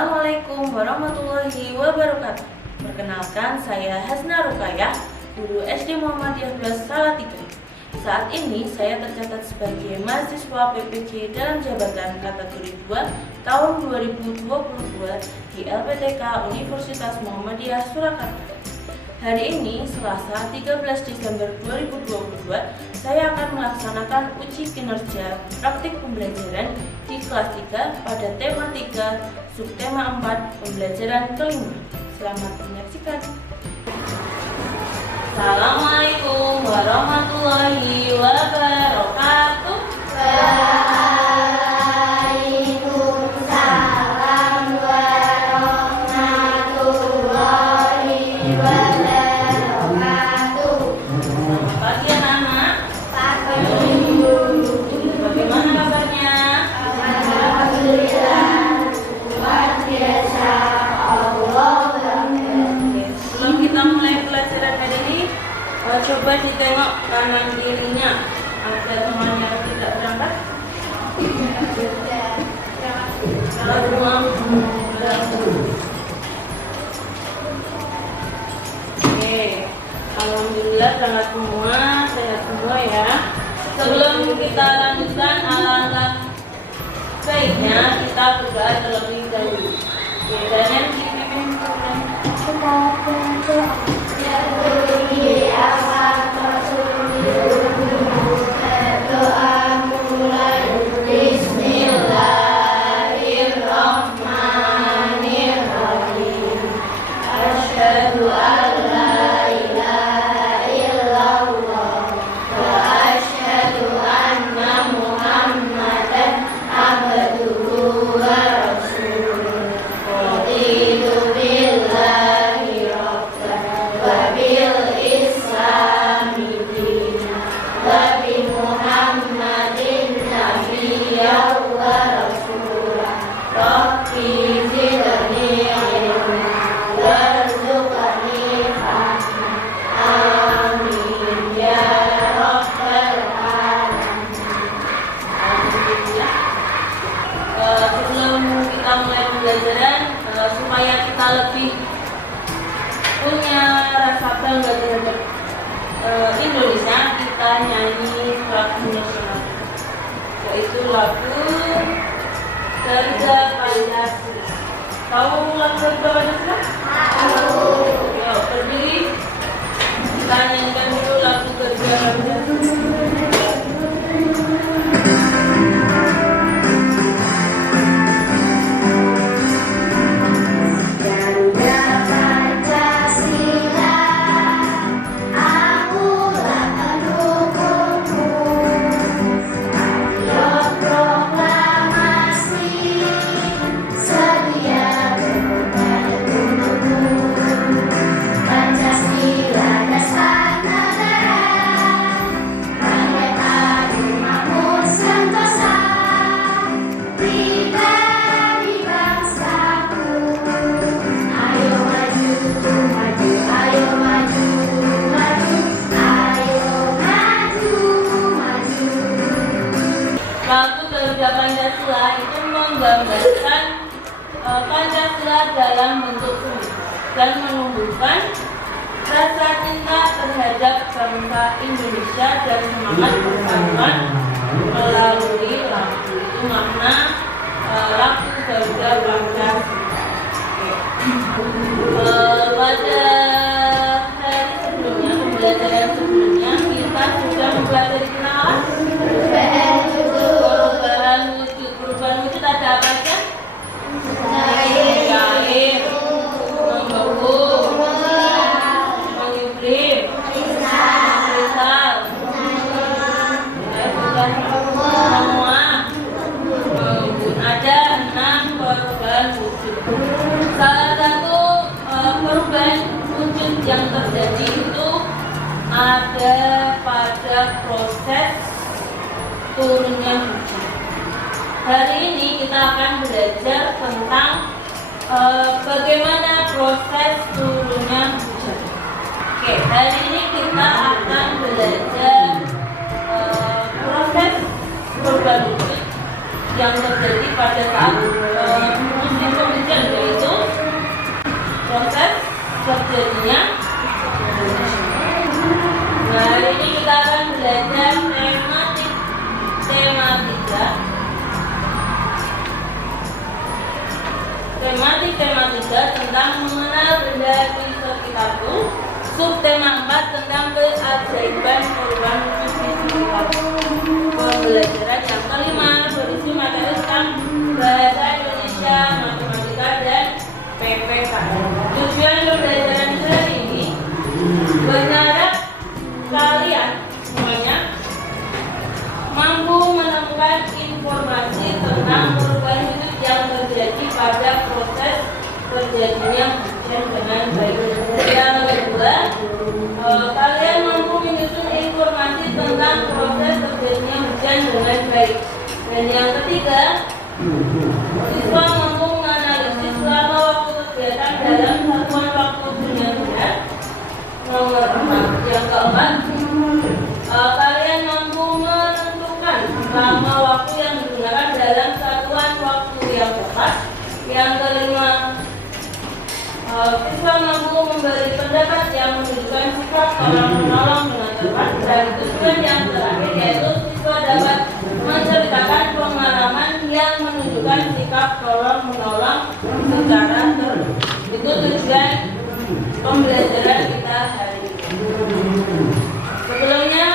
Assalamualaikum warahmatullahi wabarakatuh. Perkenalkan, saya Hasna Rukayah, guru SD Muhammadiyah Plus Salatiga. Saat ini saya tercatat sebagai mahasiswa PPG dalam jabatan kategori 2 tahun 2022 di LPTK Universitas Muhammadiyah Surakarta. Hari ini, Selasa 13 Desember 2022, saya akan melaksanakan uji kinerja praktik pembelajaran di kelas 3 pada tema 3, subtema 4, pembelajaran kelima. Selamat menyaksikan. Assalamualaikum warahmatullahi wabarakatuh. Waalaikumsalam warahmatullahi wabarakatuh. Selamat pagi anak-anak. Pagi. Bagaimana kabarnya? Alhamdulillah. Luar biasa. Allah. Sebelum kita mulai pelajaran hari ini, coba ditengok kanan kirinya. Ada teman yang tidak berangkat? Oke, alhamdulillah berangkat semua, sehat semua ya. Sebelum kita lanjutkan, alangkah baiknya kita berdoa terlebih dahulu. Oke, dan yang dipimpin supaya kita lebih punya rasa bangga terhadap Indonesia, kita nyanyi lagu nasional, yaitu lagu Garuda Pancasila. Tahu lagu Garuda Pancasila? Tahu. Yuk berdiri, kita nyanyikan dulu lagu Garuda Pancasila. Lagu Garuda Pancasila itu menggambarkan Pancasila dalam bentuk seni dan menumbuhkan rasa cinta terhadap bangsa Indonesia dan semangat persatuan melalui lagu. Itu makna lagu Garuda Pancasila. Pada hari sebelumnya, pembelajaran sebelumnya, kita sudah mempelajari kenalan perubahan wujud ada apa saja? Mencair, membekup, menghibrid, kristal, menguap. Ada 6 perubahan wujud. Salah satu perubahan wujud yang terjadi itu ada pada proses turunnya hujan. Hari ini kita akan belajar tentang bagaimana proses turunnya hujan. Oke, hari ini kita akan belajar proses perubahan wujud yang terjadi pada saat musim penghujan. Tematik tema 3 tentang mengenal benda di sekitarku. Subtema 4 tentang keajaiban perubahan di sekitarku. Pembelajaran yang kelima berisi materi tentang bahasa Indonesia, matematika, dan PPK. Tujuan pembelajaran hari ini berharap kalian semuanya mampu menemukan informasi tentang perubahan hidup yang terjadi pada proses terjadinya hujan dengan baik. Yang kedua, kalian mampu menyusun informasi tentang proses terjadinya hujan dengan baik. Dan yang ketiga, siswa mampu menganalisis selama waktu kegiatan dalam satuan waktu dengan benar. Nomor 4. Yang keempat, kalian mampu menentukan selama waktu yang digunakan dalam satuan waktu yang tepat. Yang kelima, siswa mampu memberi pendapat yang menunjukkan sikap tolong menolong dengan tepat. Dan tujuan yang terakhir yaitu siswa dapat menceritakan pengalaman yang menunjukkan sikap tolong menolong secara terus. Itu tujuan pembelajaran kita hari ini. Sebelumnya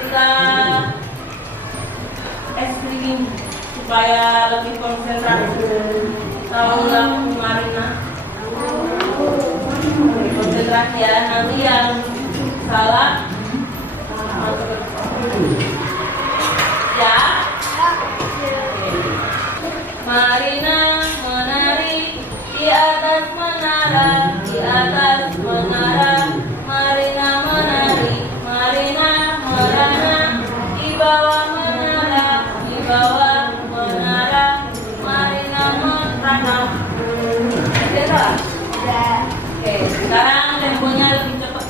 kita streaming supaya lebih konsentrasi. Tahu nggak Marina? Konsentrasi ya, nanti yang salah ya. Marina menari di atas menara, di atas menara. Marina menari, Marina merana di bawah menara, di bawah menara. Marina merana. Sudah? Oke, sekarang temponya lebih cepat.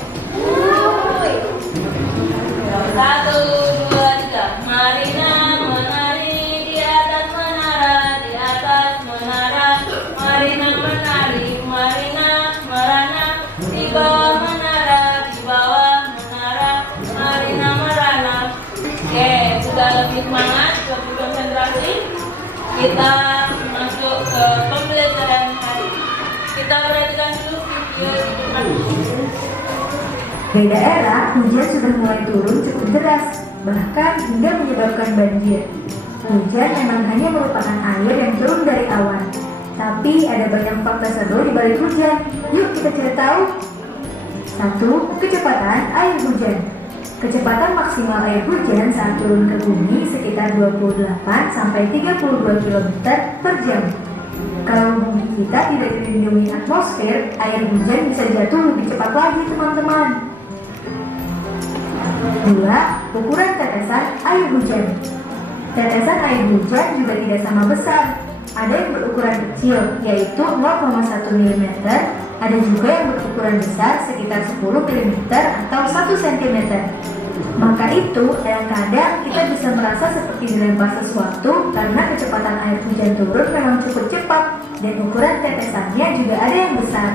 1, 2, 3. Marina menari di atas menara, di atas menara. Marina menari, Marina merana di bawah menara, di bawah menara. Marina merana. Oke, sudah lebih semangat, lebih konsentrasi. Kita masuk ke pembelajaran hari. Kita perhatikan dulu video di depan. Di daerah, hujan sudah mulai turun cukup deras, bahkan hingga menyebabkan banjir. Hujan memang hanya merupakan air yang turun dari awan. Tapi ada banyak fakta seru di balik hujan. Yuk kita cari tahu. 1. Kecepatan air hujan. Kecepatan maksimal air hujan saat turun ke bumi sekitar 28 sampai 32 km per jam. Kalau bumi kita tidak dilindungi atmosfer, air hujan bisa jatuh lebih cepat lagi teman-teman. 2. Ukuran tetesan air hujan. Tetesan air hujan juga tidak sama besar. Ada yang berukuran kecil, yaitu 0,1 mm. Ada juga yang berukuran besar sekitar 10 mm atau 1 cm. Maka itu, kadang-kadang kita bisa merasa seperti dilempar sesuatu karena kecepatan air hujan turun memang cukup cepat dan ukuran tetesannya juga ada yang besar.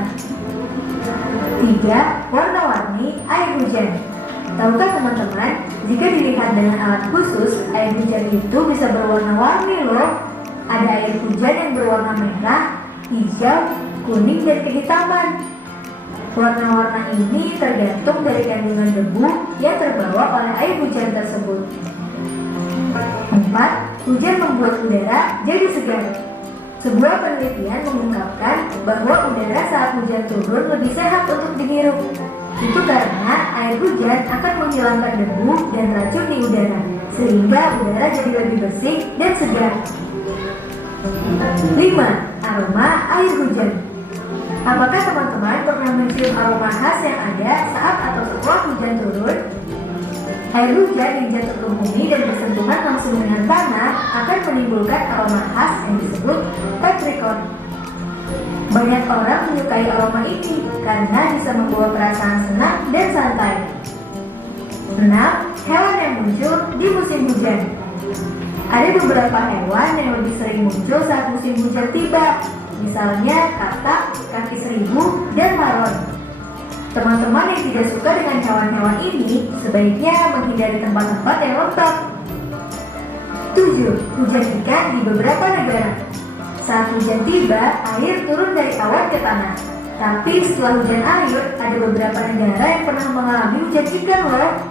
3. Warna-warni air hujan. Tahukah teman-teman, jika dilihat dengan alat khusus, air hujan itu bisa berwarna-warni loh. Ada air hujan yang berwarna merah, hijau, kuning, dan kehitaman. Warna-warna ini tergantung dari kandungan debu yang terbawa oleh air hujan tersebut. 4. Hujan membuat udara jadi segar. Sebuah penelitian mengungkapkan bahwa udara saat hujan turun lebih sehat untuk dihirup. Itu karena air hujan akan menghilangkan debu dan racun di udara, sehingga udara jadi lebih bersih dan segar. 5. Aroma air hujan. Apakah teman-teman pernah mencium aroma khas yang ada saat atau setelah hujan turun? Air hujan yang jatuh ke bumi dan bersentuhan langsung dengan tanah akan menimbulkan aroma khas yang disebut petrikor. Banyak orang menyukai aroma ini karena bisa membawa perasaan senang dan santai. 6. Hewan yang muncul di musim hujan. Ada beberapa hewan yang lebih sering muncul saat musim hujan tiba, misalnya katak, kaki seribu, dan laron. Teman-teman yang tidak suka dengan hewan-hewan ini sebaiknya menghindari tempat-tempat yang lembab. 7. Hujan ikan di beberapa negara. Saat hujan tiba, air turun dari awan ke tanah. Tapi setelah hujan air, ada beberapa negara yang pernah mengalami hujan ikan loh.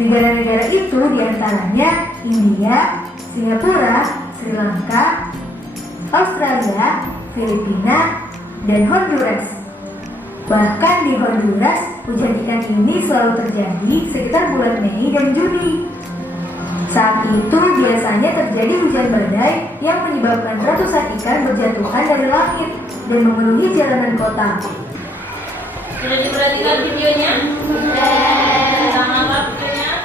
Negara-negara itu diantaranya India, Singapura, Sri Lanka, Australia, Filipina, dan Honduras. Bahkan di Honduras, hujan ikan ini selalu terjadi sekitar bulan Mei dan Juni. Saat itu biasanya terjadi hujan badai yang menyebabkan ratusan ikan berjatuhan dari langit dan memenuhi jalanan kota. Sudah diperhatikan videonya? Tentang apa videonya?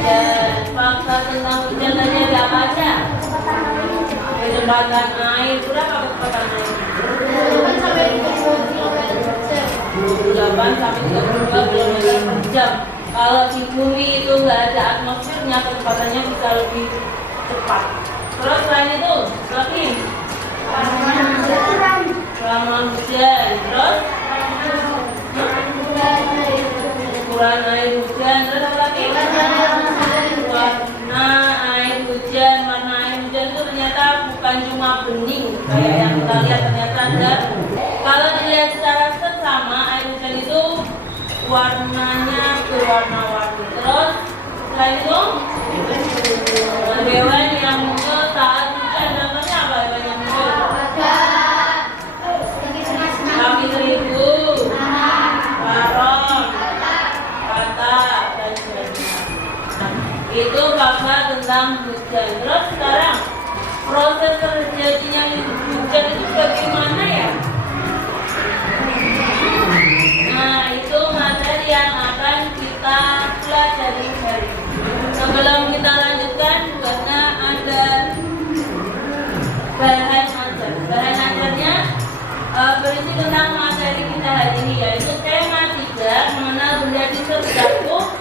Dan fakta tentang hujan tadi ada apa aja? Kecepatan air, berapa kecepatan air? 28 sampai 32 km per jam. Kalau di bumi itu nggak ada atmosfernya, kecepatannya bisa lebih cepat. Terus selain itu, lagi selama hujan, terus ukuran air hujan, terus apa lagi? Warna air hujan. Warna air hujan itu ternyata bukan cuma bening kayak yang kita lihat, ternyata ada. Kalau dilihat secara seksama, air hujan itu warnanya berwarna-warni. Terus selain itu hewan yang muncul saat hujan, contohnya apa hewan yang muncul? Kami terigu, parong, katak, dan sebagainya. Itu fakta tentang hujan. Terus sekarang proses terjadinya hujan itu bagaimana ya? Nah, itu materi yang akan kita pelajari hari ini. Sebelum kita lanjutkan, karena ada bahan ajar. Bahan ajarnya berisi tentang materi kita hari ini, yaitu tema 3 mengenal benda di sekitarku,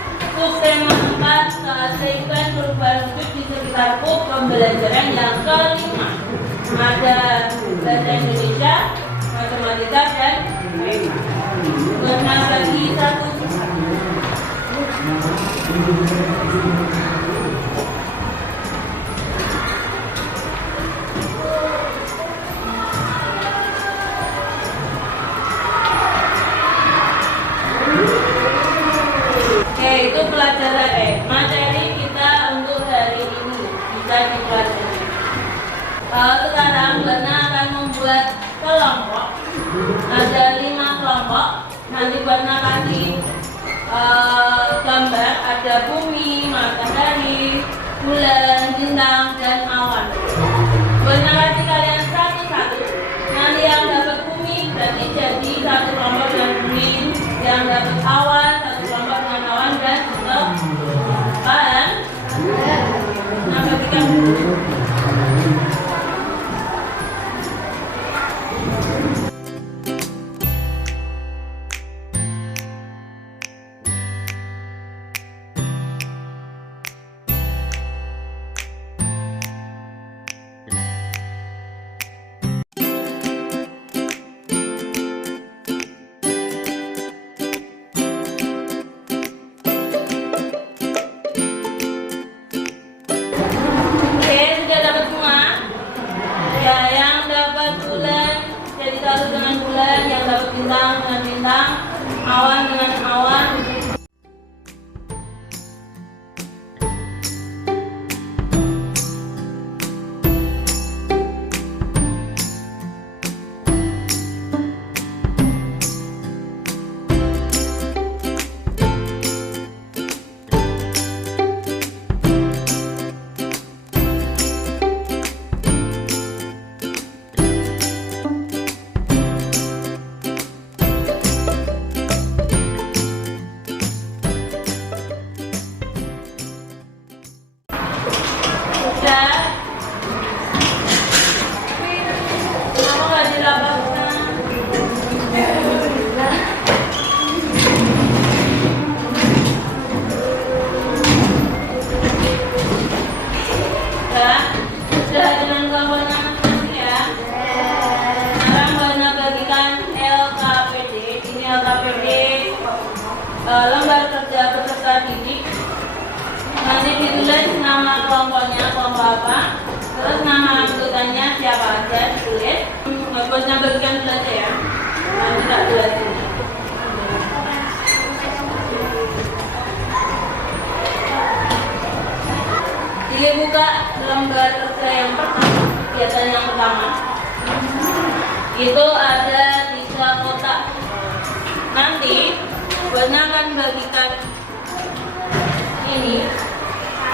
tema 4 keajaiban perubahan hidup di sekitarku, pembelajaran yang kelima. Ada bahasa Indonesia, matematika, dan berenang lagi satu. Oke, itu pelajaran materi kita untuk hari ini bisa dipelajari. Sekarang Gana akan membuat kelompok. Ada 5 kelompok. Nanti Gana kasih gambar. Ada bumi, matahari, bulan, bintang, dan awan. Gana kasih kalian satu-satu. Nanti yang dapat bumi berarti jadi satu kelompok dengan bumi. Yang dapat awan satu kelompok dengan awan, dan kan? Nah, berikan dulu. Bintang dengan bintang, awan dengan awan. Lembar kerja peserta didik. Nanti ditulis nama kelompoknya, kelompok apa, terus nama anggota urutannya siapa aja ditulis. Bosnya bagikan dulu aja ya. Nanti tak jelasin. Buka lembar kerja yang pertama, kegiatan yang pertama itu ada 3 kotak. Nanti bosnya akan bagikan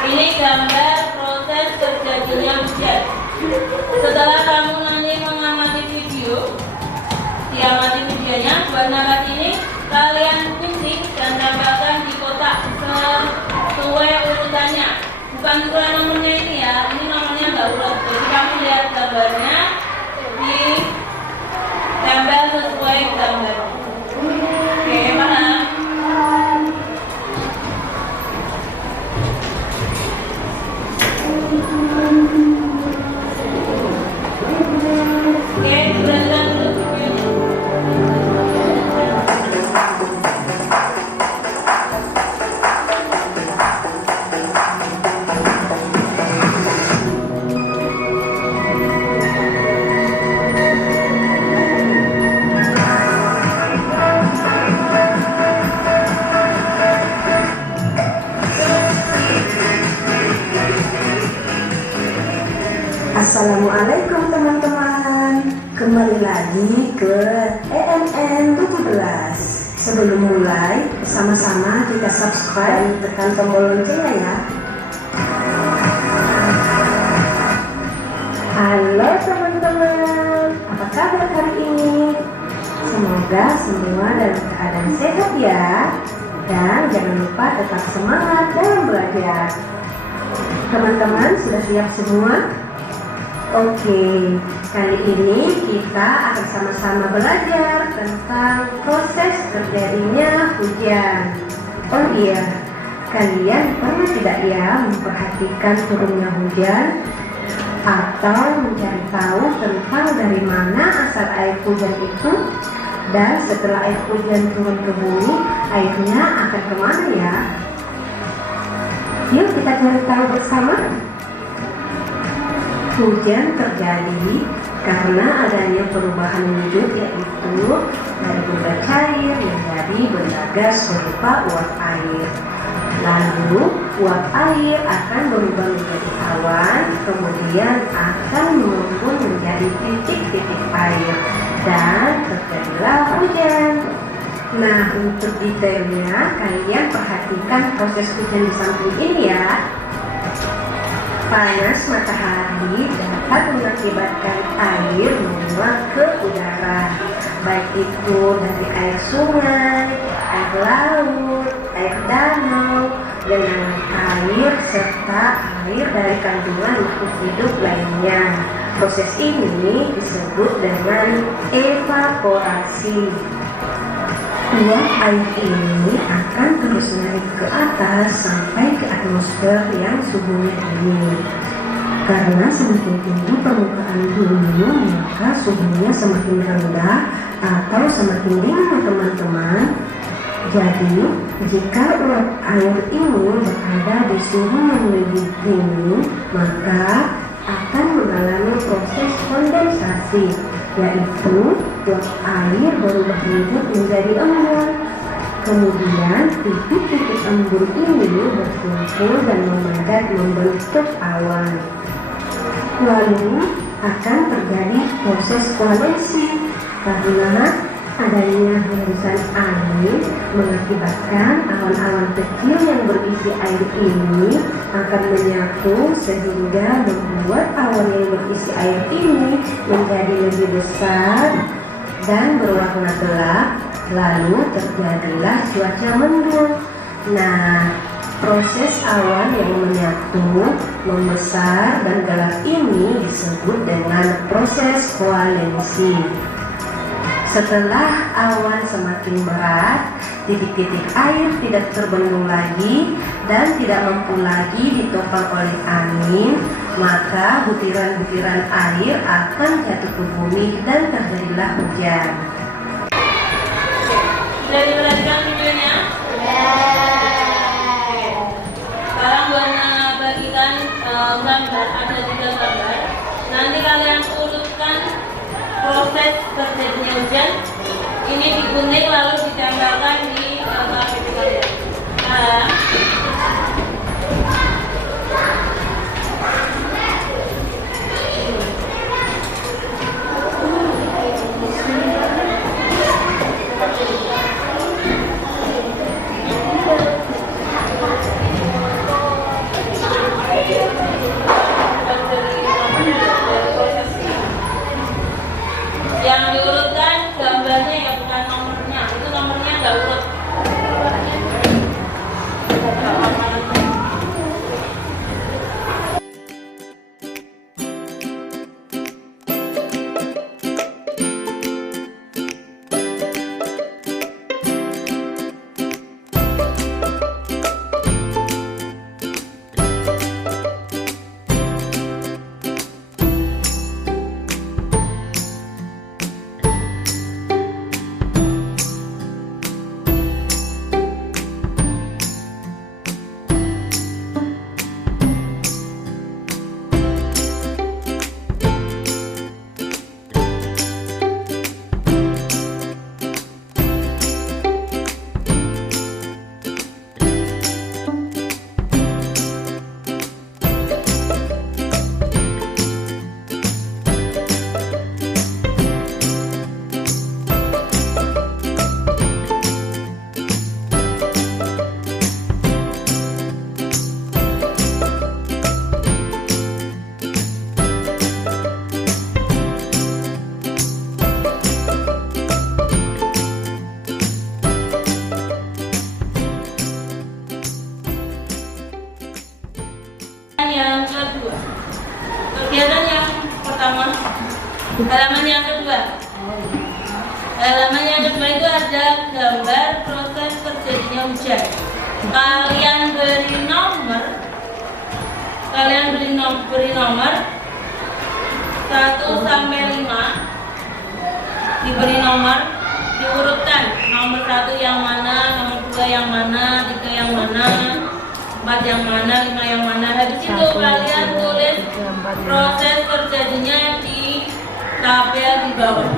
ini gambar proses terjadinya hujan. Setelah kamu nanti mengamati video, diamati videonya, warna ini kalian gunting dan tambahkan di kotak sesuai urutannya. Bukan ukuran nomornya ini ya, ini nomornya nggak urut. Jadi kamu lihat gambarnya, ditempel sesuai gambar. Oke, paham? Oke, berjalan dulu videonya. Assalamualaikum teman-teman, kembali lagi ke EMN 17. Sebelum mulai, bersama-sama kita subscribe, tekan tombol loncengnya ya. Halo teman-teman, apa kabar hari ini? Semoga semua dalam keadaan sehat ya. Dan jangan lupa tetap semangat dalam belajar. Teman-teman sudah siap semua? Oke, kali ini kita akan sama-sama belajar tentang proses terjadinya hujan. Oh iya, kalian pernah tidak ya memperhatikan turunnya hujan? Atau mencari tahu tentang dari mana asal air hujan itu? Dan setelah air hujan turun ke bumi, airnya akan kemana ya? Yuk kita cari tahu bersama. Hujan terjadi karena adanya perubahan wujud, yaitu dari benda cair menjadi benda gas berupa uap air. Lalu uap air akan berubah menjadi awan, kemudian akan mengembun menjadi titik-titik air dan terjadilah hujan. Nah, untuk detailnya kalian perhatikan proses hujan di samping ini ya. Panas matahari dapat mengakibatkan air menguap ke udara, baik itu dari air sungai, air laut, air danau, genangan air, serta air dari kandungan makhluk hidup lainnya. Proses ini disebut dengan evaporasi. Uap air ini akan terus naik ke atas sampai ke atmosfer yang suhunya dingin. Karena semakin tinggi permukaan bumi, maka suhunya semakin rendah atau semakin dingin teman-teman. Jadi, jika uap air ini berada di suhu yang lebih dingin, maka akan mengalami proses kondensasi, yaitu uap air berubah wujud menjadi embun. Kemudian titik-titik embun ini berkumpul dan memadat membentuk awan. Lalu akan terjadi proses koalisi karena adanya hembusan angin mengakibatkan awan-awan kecil yang berisi air ini akan menyatu sehingga membuat awan yang berisi air ini menjadi lebih besar dan berwarna gelap, lalu terjadilah cuaca mendung. Nah, proses awan yang menyatu, membesar dan gelap ini disebut dengan proses koalisi. Setelah awan semakin berat, titik-titik air tidak terbendung lagi dan tidak mampu lagi ditopang oleh angin, maka butiran-butiran air akan jatuh ke bumi dan terjadilah hujan. Sudah diperhatikan videonya? Sekarang Buana bagikan gambar, ada 3 gambar. Nanti kalian urutkan proses terjadinya hujan. Ini digunting lalu ditempelkan di KBP kalian. Nah, yang diurutkan gambarnya ya, bukan nomornya. Itu nomornya nggak urut. Yang kedua, kegiatan yang pertama, halaman yang kedua. Halaman yang kedua itu ada gambar proses terjadinya hujan. Kalian beri nomor 1 sampai 5. Diberi nomor, diurutkan nomor 1 yang mana, nomor 2 yang mana, 3 yang mana, 4 yang mana, 5 yang mana. Habis itu kalian tulis proses terjadinya di tabel di bawah.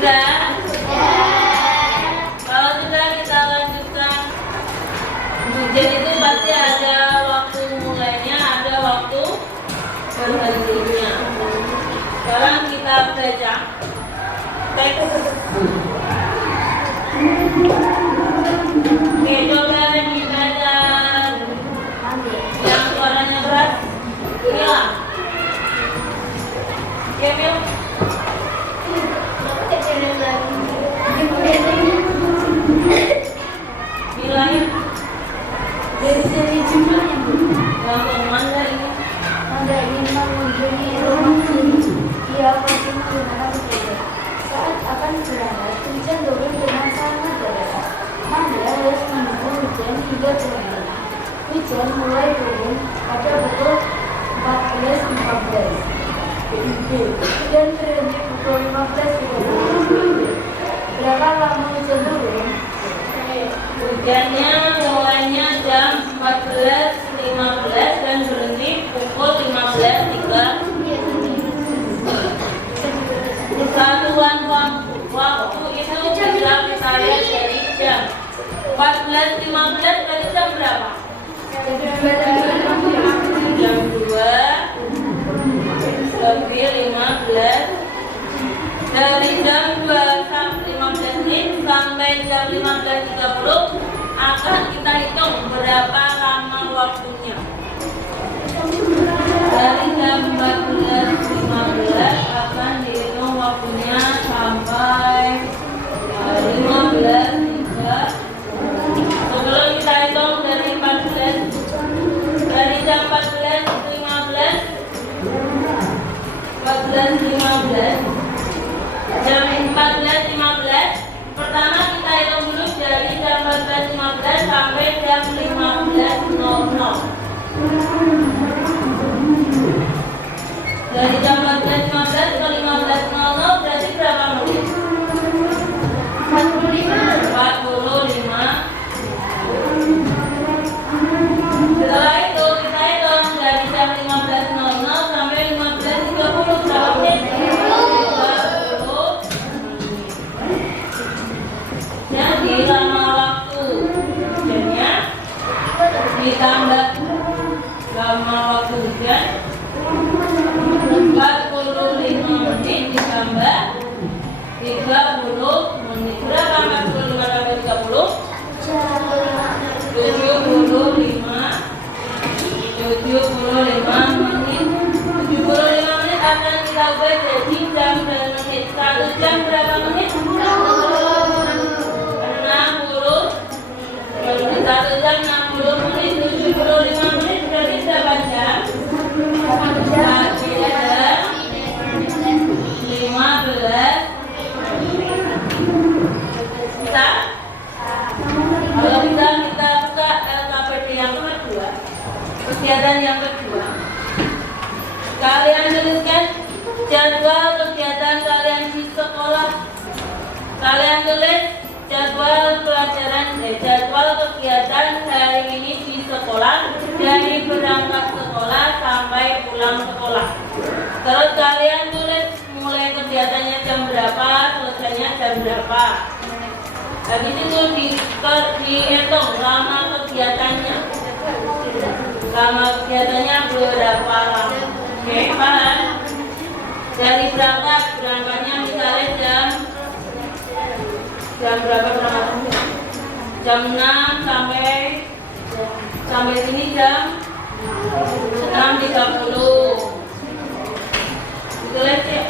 Sudah? Kalau sudah kita lanjutkan. Hujan itu pasti ada waktu mulainya, ada waktu berhentinya. Sekarang kita baca teks. Oke, coba dibaca yang suaranya keras. Mila. Oke, Mil. Bilangin dari jumlahnya Bu. Gampang mana ini? Ada 5 berhenti pukul 15.30. Berapa lama hujan turun? Hujannya mulainya jam 14.15 dan berhenti pukul 15.30. Satuan waktu itu bisa kita lihat dari jam 14.15 berarti jam berapa? Jam 2 lebih 15. Dari jam 2:15 menit sampai jam 15.30 akan kita hitung berapa lama waktunya. Dari jam 14.15 akan dihitung waktunya sampai 15.30. Sebelum kita hitung dari jam 14.15 pertama kita hitung dulu dari jam 14.15 sampai jam 15.00. Dari jam 14.15 ke 15.00 berarti berapa menit? 45. Setelah itu kita hitung dari jam 15.00 sampai 15.30 berapa menit? 30. Jadi lama waktu hujannya ditambah lama waktu hujan 45 menit ditambah 30 menit. Berapa 45 tambah 30? 75 menit. 75 menit akan kita ubah jadi jam dan menit. 1 jam berapa menit? 60. 1 jam 60 menit. 75 menit berarti berapa jam? 1 jam 15. Bisa? Kalau bisa kita buka LKPD yang kedua. Kegiatan yang kedua. Kalian tuliskan jadwal kegiatan kalian di sekolah. Kalian tulis jadwal pelajaran, jadwal kegiatan hari ini di sekolah dari berangkat sekolah sampai pulang sekolah. Terus kalian tulis mulai kegiatannya jam berapa, selesainya jam berapa. Dan itu dihitung lama kegiatannya. Lama kegiatannya berapa lama? Oke, paham? Dari berangkatnya misalnya jam berapa berangkat? Jam 6 sampai sini jam 6.30. Ditulis ya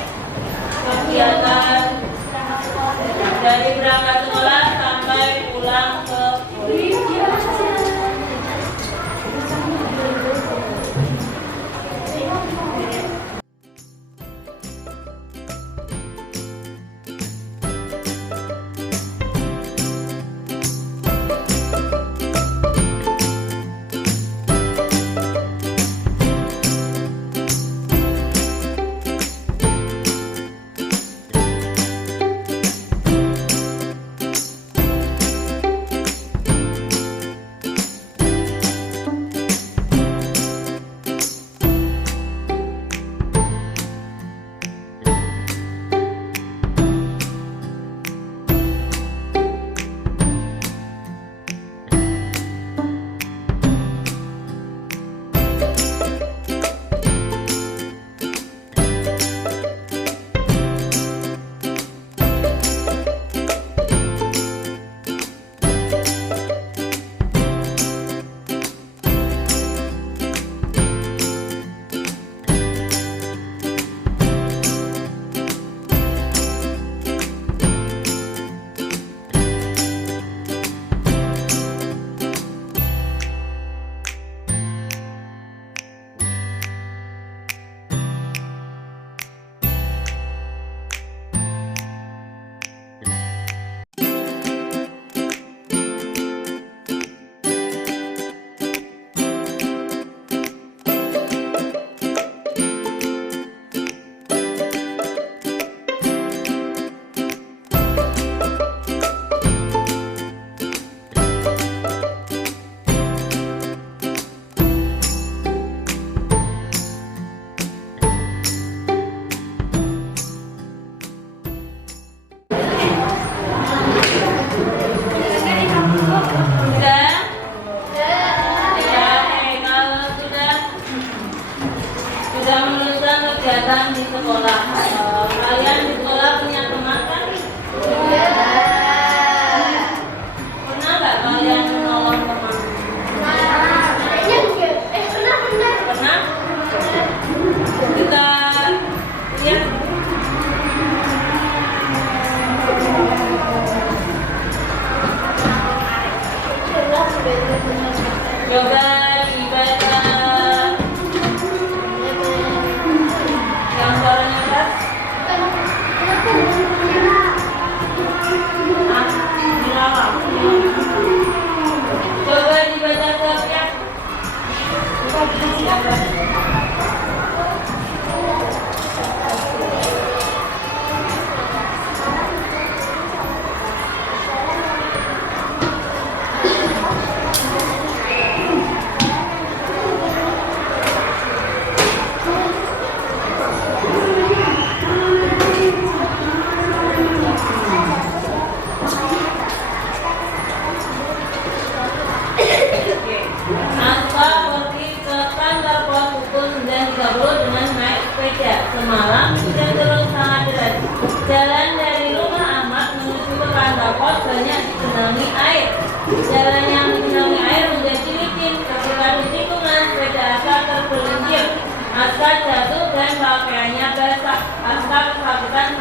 kegiatan dari berangkat sekolah sampai pulang ke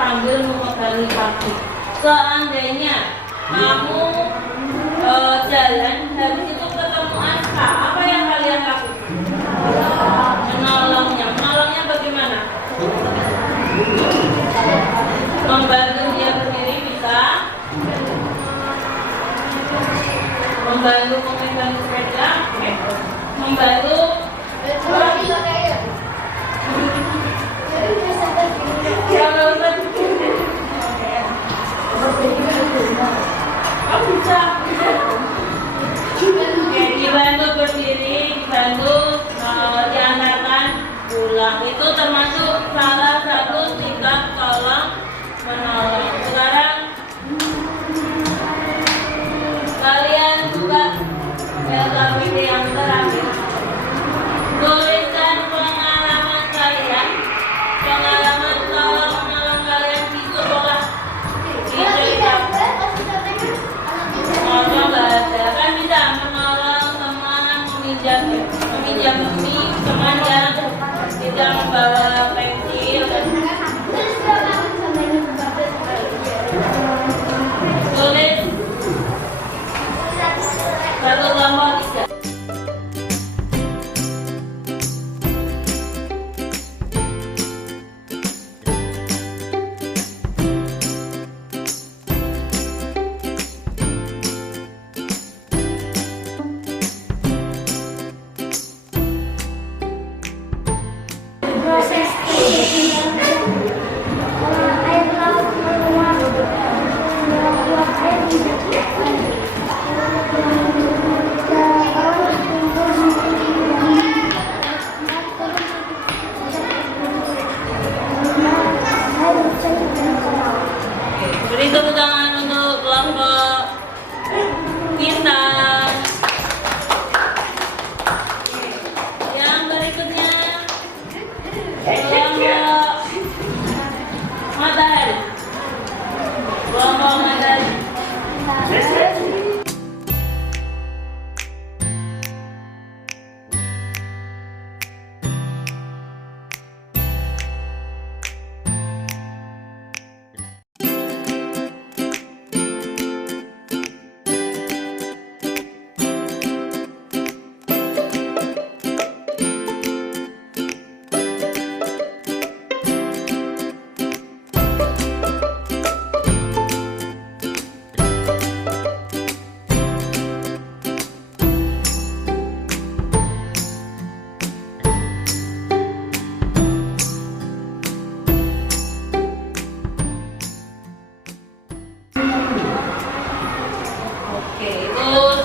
sambil memegangi kaki. Seandainya kamu jalan, habis itu ketemu Aska, apa yang kalian lakukan? Menolongnya bagaimana? Membantu dia berdiri bisa, membantu memegang sepeda, membantu dibantu berdiri, dibantu diantarkan pulang. Itu termasuk salah satu sikap tolong menolong. Sekarang kalian buka LKPD yang terakhir. Tuliskan pengalaman kalian, pengalaman tolong menolong kalian di sekolah. Nggak ada, kan bisa menolong teman, meminjam mie, teman yang tidak membawa pensil. Tulis 1 tambah 3. Air laut meluap, meluap air Beri tepuk tangan untuk kelompok kita. Yang berikutnya kelompok matahari. Kelompok matahari.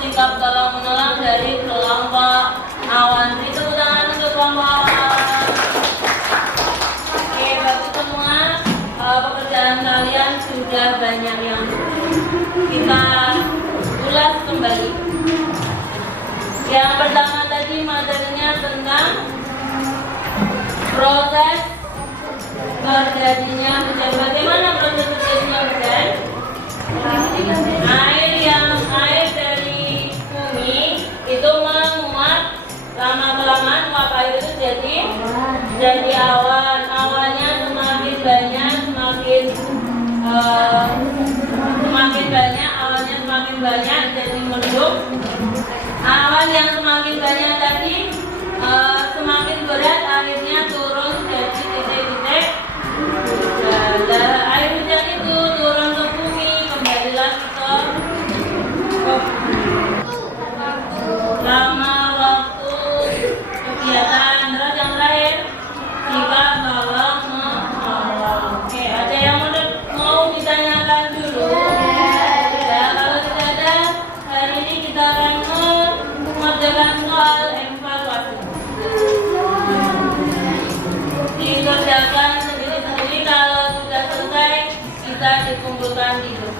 Sikap tolong menolong dari kelompok awan. Beri tepuk tangan untuk kelompok awan. Oke, bagus semua. Pekerjaan kalian sudah banyak yang kita ulas kembali. Yang pertama tadi materinya tentang proses terjadinya hujan. Bagaimana proses terjadinya hujan? Air dari bumi itu menguap, lama-kelamaan uap air itu jadi awan. Awannya semakin banyak, semakin banyak awannya semakin banyak jadi mendung. Awan yang semakin banyak tadi semakin berat, airnya turun jadi titik-titik hujan. Air hujan itu turun ke bumi, kembali lagi ke lama waktu kegiatan. Terus yang terakhir sikap tolong menolong. Oke, ada yang mau ditanyakan dulu? Ya, kalau tidak ada, hari ini kita akan mengerjakan soal evaluasi. Dikerjakan sendiri-sendiri. Kalau sudah selesai, kita dikumpulkan di grup.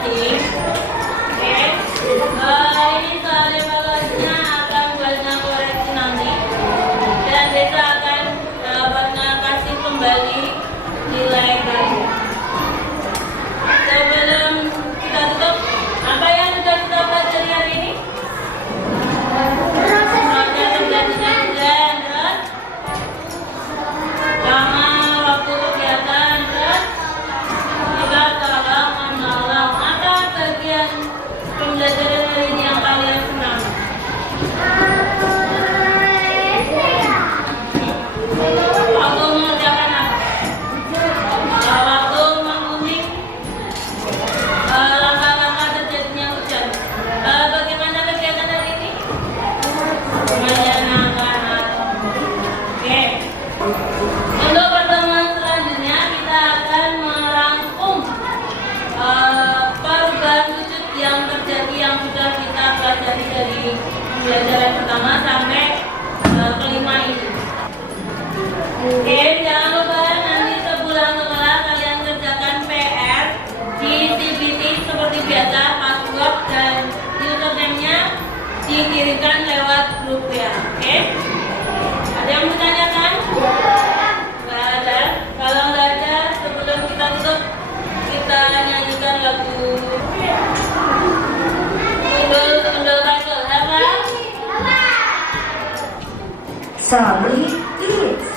masing-masing. Oke, ini soal evaluasinya akan buatnya koreksi nanti, dan Desa akan buatnya kasih kembali nilai kamu. Sebelum kita tutup, apa yang sudah kita pelajari hari ini? Proses terjadinya hujan, terus lama waktu kegiatan, terus kita tolong menolong. Apa bagian pembelajaran hari ini yang kalian senang? Waktu mengerjakan apa? Waktu menggunting langkah-langkah terjadinya hujan. Bagaimana kegiatan hari ini? Menyenangkan. Oke. Untuk pertemuan selanjutnya kita akan merangkum perubahan wujud yang terjadi yang sudah kita pelajari dari pembelajaran pertama sampai kelima ini. Oke, jangan lupa nanti sebulan setelah kalian kerjakan PR di CBT seperti biasa, password dan username-nya dikirimkan lewat grup ya. Oke? Ada yang bertanyakan? Nggak ada. Kalau nggak ada, sebelum kita tutup, kita nyanyikan lagu Undul Kacul. Apa? Solid Kids.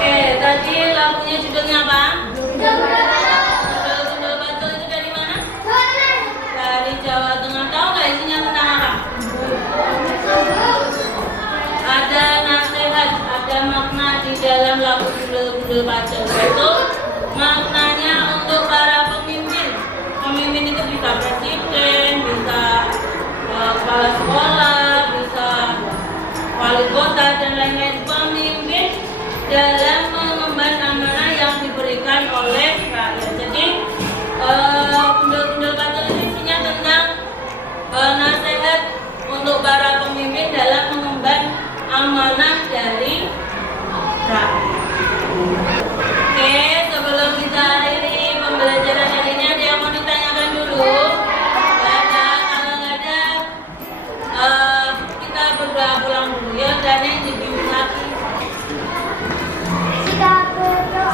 Oke, tadi lagunya judulnya apa? Undul Kacul itu dari mana? Dari Jawa Tengah. Tahu nggak isinya tentang apa? Ada nasihat, ada makna di dalam lagu Undul Kacul. Itu maknanya untuk para pemimpin. Pemimpin itu bisa presiden, bisa kepala sekolah, bisa wali kota dan lain-lain. Pemimpin dalam mengemban amanah yang diberikan oleh rakyat. Jadi Undul Kacul itu isinya tentang nasihat untuk para pemimpin dalam mengemban amanah dari rakyat. Oke, sebelum kita akhiri pembelajaran hari ini, ada yang mau ditanyakan dulu? Nggak ada. Kalau nggak ada, kita berdoa pulang dulu ya. Dan yang dibimbing lagi. Jika berdoa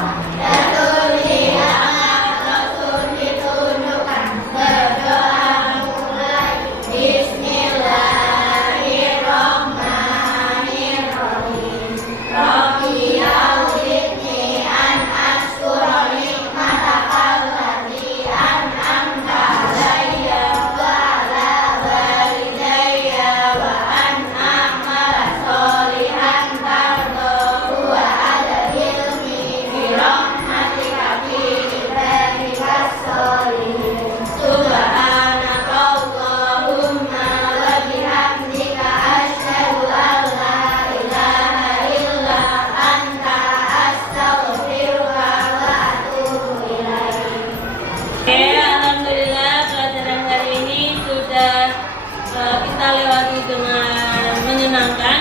kita lewati dengan menyenangkan.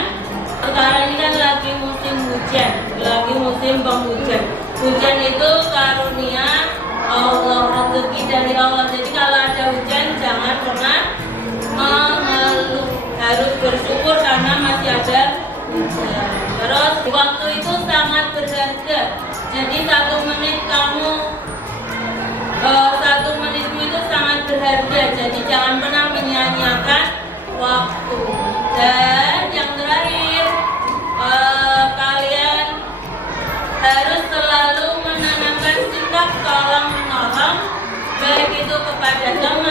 Sekarang ini kan lagi musim hujan, lagi musim penghujan. Hujan itu karunia Allah, rezeki dari Allah. Jadi kalau ada hujan jangan pernah mengeluh, harus bersyukur karena masih ada hujan. Terus waktu itu sangat berharga. Jadi 1 menit kamu 1 menitmu itu sangat berharga. Jadi jangan pernah menyia-nyiakan waktu. Dan yang terakhir, pada teman